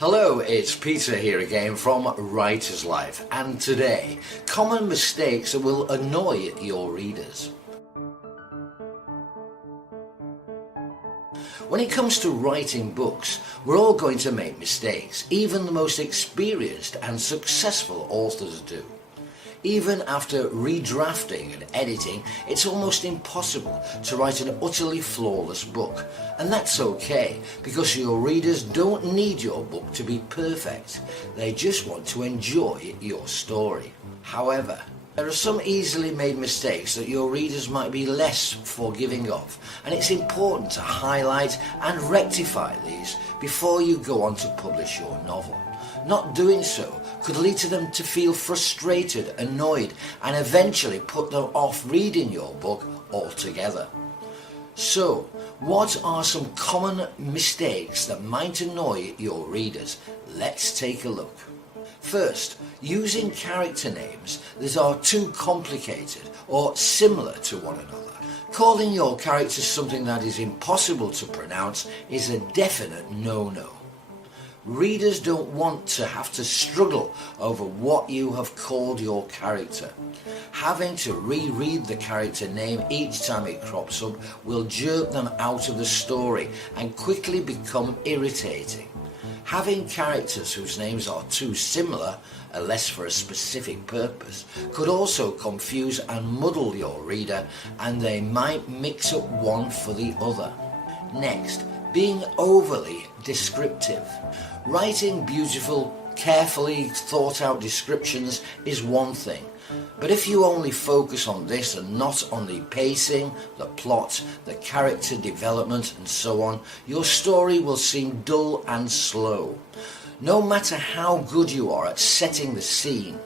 Hello, it's Peter here again from Writer's Life, and today, common mistakes that will annoy your readers. When it comes to writing books, we're all going to make mistakes. Even the most experienced and successful authors do. Even after redrafting and editing, it's almost impossible to write an utterly flawless book. And that's okay, because your readers don't need your book to be perfect. They just want to enjoy your story. However, there are some easily made mistakes that your readers might be less forgiving of, and it's important to highlight and rectify these before you go on to publish your novel. Not doing so could lead to them to feel frustrated, annoyed, and eventually put them off reading your book altogether. So, what are some common mistakes that might annoy your readers? Let's take a look. First, using character names that are too complicated or similar to one another. Calling your characters something that is impossible to pronounce is a definite no-no. Readers don't want to have to struggle over what you have called your character. Having to reread the character name each time it crops up will jerk them out of the story and quickly become irritating. Having characters whose names are too similar, unless for a specific purpose, could also confuse and muddle your reader, and they might mix up one for the other. Next, being overly descriptive. Writing beautiful, carefully thought out descriptions is one thing, but if you only focus on this and not on the pacing, the plot, the character development and so on, your story will seem dull and slow. No matter how good you are at setting the scene,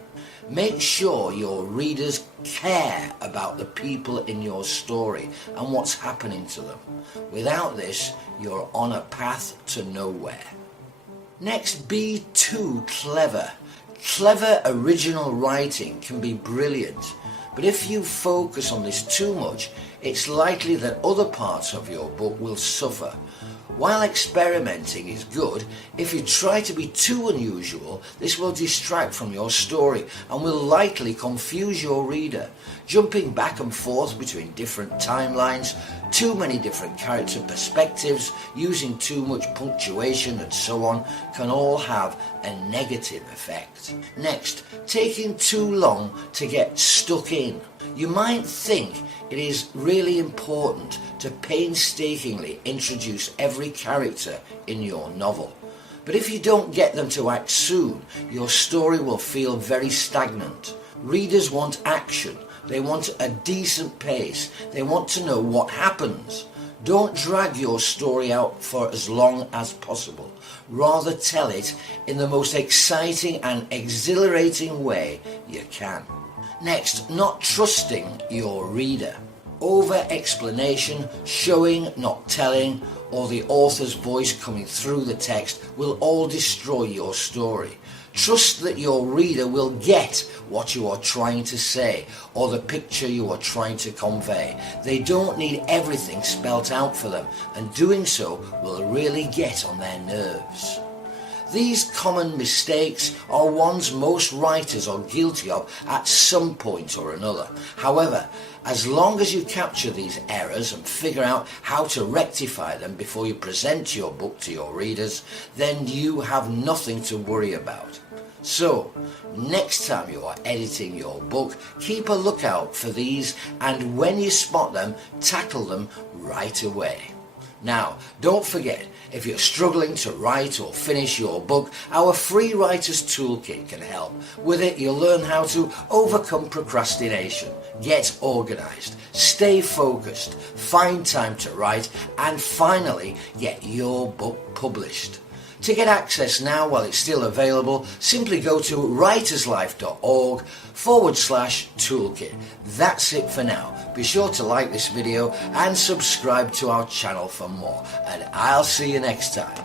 make sure your readers care about the people in your story and what's happening to them. Without this, you're on a path to nowhere. Next, be too clever. Clever original writing can be brilliant, but if you focus on this too much, it's likely that other parts of your book will suffer. While experimenting is good, if you try to be too unusual, this will distract from your story and will likely confuse your reader. Jumping back and forth between different timelines, too many different character perspectives, using too much punctuation and so on can all have a negative effect. Next, taking too long to get stuck in. You might think it is really important to painstakingly introduce every character in your novel. But if you don't get them to act soon, your story will feel very stagnant. Readers want action. They want a decent pace. They want to know what happens. Don't drag your story out for as long as possible. Rather tell it in the most exciting and exhilarating way you can. Next, not trusting your reader. Over-explanation, showing, not telling, or the author's voice coming through the text will all destroy your story. Trust that your reader will get what you are trying to say or the picture you are trying to convey. They don't need everything spelt out for them, and doing so will really get on their nerves. These common mistakes are ones most writers are guilty of at some point or another. However, as long as you capture these errors and figure out how to rectify them before you present your book to your readers, then you have nothing to worry about. So, next time you are editing your book, keep a lookout for these, and when you spot them, tackle them right away. Now, don't forget, if you're struggling to write or finish your book, our free Writer's Toolkit can help. With it, you'll learn how to overcome procrastination, get organized, stay focused, find time to write, and finally, get your book published. To get access now while it's still available, simply go to writerslife.org/toolkit. That's it for now. Be sure to like this video and subscribe to our channel for more, and I'll see you next time.